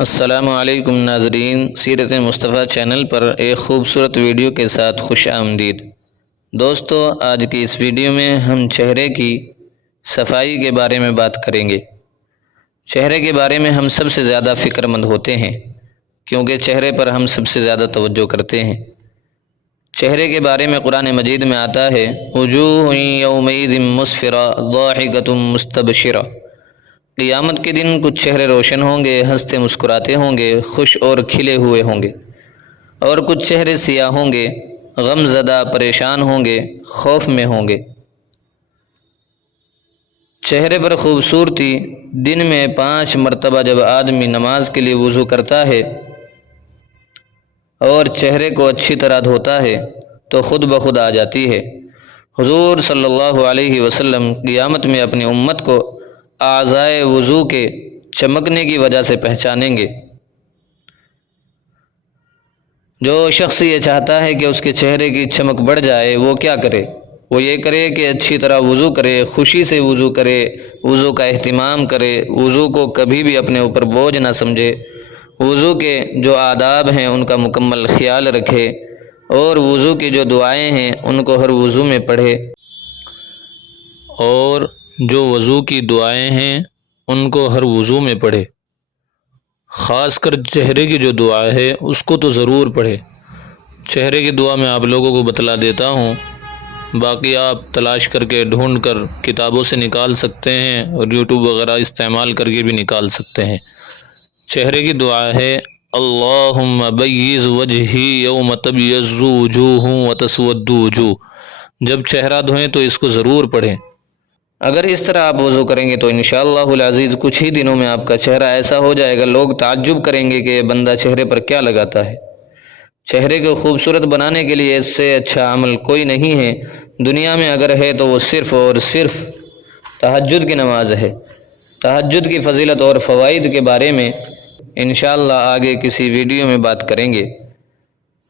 السلام علیکم ناظرین، سیرت مصطفیٰ چینل پر ایک خوبصورت ویڈیو کے ساتھ خوش آمدید۔ دوستو، آج کی اس ویڈیو میں ہم چہرے کی صفائی کے بارے میں بات کریں گے۔ چہرے کے بارے میں ہم سب سے زیادہ فکر مند ہوتے ہیں کیونکہ چہرے پر ہم سب سے زیادہ توجہ کرتے ہیں۔ چہرے کے بارے میں قرآن مجید میں آتا ہے وجوہ یومئذ مسفرہ ضاحکۃ مستبشرہ۔ قیامت کے دن کچھ چہرے روشن ہوں گے، ہنستے مسکراتے ہوں گے، خوش اور کھلے ہوئے ہوں گے، اور کچھ چہرے سیاہ ہوں گے، غم زدہ پریشان ہوں گے، خوف میں ہوں گے۔ چہرے پر خوبصورتی دن میں 5 مرتبہ جب آدمی نماز کے لیے وضو کرتا ہے اور چہرے کو اچھی طرح دھوتا ہے تو خود بخود آ جاتی ہے۔ حضور صلی اللہ علیہ وسلم قیامت میں اپنی امت کو اعضائے وضو کے چمکنے کی وجہ سے پہچانیں گے۔ جو شخص یہ چاہتا ہے کہ اس کے چہرے کی چمک بڑھ جائے، وہ کیا کرے؟ وہ یہ کرے کہ اچھی طرح وضو کرے، خوشی سے وضو کرے، وضو کا اہتمام کرے، وضو کو کبھی بھی اپنے اوپر بوجھ نہ سمجھے، وضو کے جو آداب ہیں ان کا مکمل خیال رکھے، اور وضو کی جو دعائیں ہیں ان کو ہر وضو میں پڑھے، اور جو وضو کی دعائیں ہیں ان کو ہر وضو میں پڑھے۔ خاص کر چہرے کی جو دعا ہے اس کو تو ضرور پڑھے۔ چہرے کی دعا میں آپ لوگوں کو بتلا دیتا ہوں، باقی آپ تلاش کر کے ڈھونڈ کر کتابوں سے نکال سکتے ہیں اور یوٹیوب وغیرہ استعمال کر کے بھی نکال سکتے ہیں۔ چہرے کی دعا ہے اللہم بیض وجہی یوم تبیض وجوہ وتسود وجوہ۔ جب چہرہ دھوئیں تو اس کو ضرور پڑھیں۔ اگر اس طرح آپ وضو کریں گے تو انشاءاللہ العزیز کچھ ہی دنوں میں آپ کا چہرہ ایسا ہو جائے گا، لوگ تعجب کریں گے کہ یہ بندہ چہرے پر کیا لگاتا ہے۔ چہرے کو خوبصورت بنانے کے لیے اس سے اچھا عمل کوئی نہیں ہے دنیا میں، اگر ہے تو وہ صرف اور صرف تہجد کی نماز ہے۔ تہجد کی فضیلت اور فوائد کے بارے میں انشاءاللہ آگے کسی ویڈیو میں بات کریں گے۔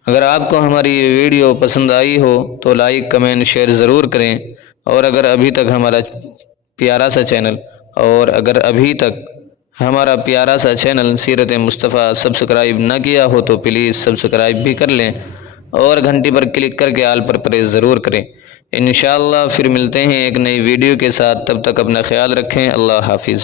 اگر آپ کو ہماری یہ ویڈیو پسند آئی ہو تو لائک، کمنٹ، شیئر ضرور کریں، اور اگر ابھی تک ہمارا پیارا سا چینل سیرت مصطفیٰ سبسکرائب نہ کیا ہو تو پلیز سبسکرائب بھی کر لیں، اور گھنٹی پر کلک کر کے آل پر پریس ضرور کریں۔ انشاءاللہ پھر ملتے ہیں ایک نئی ویڈیو کے ساتھ، تب تک اپنا خیال رکھیں۔ اللہ حافظ۔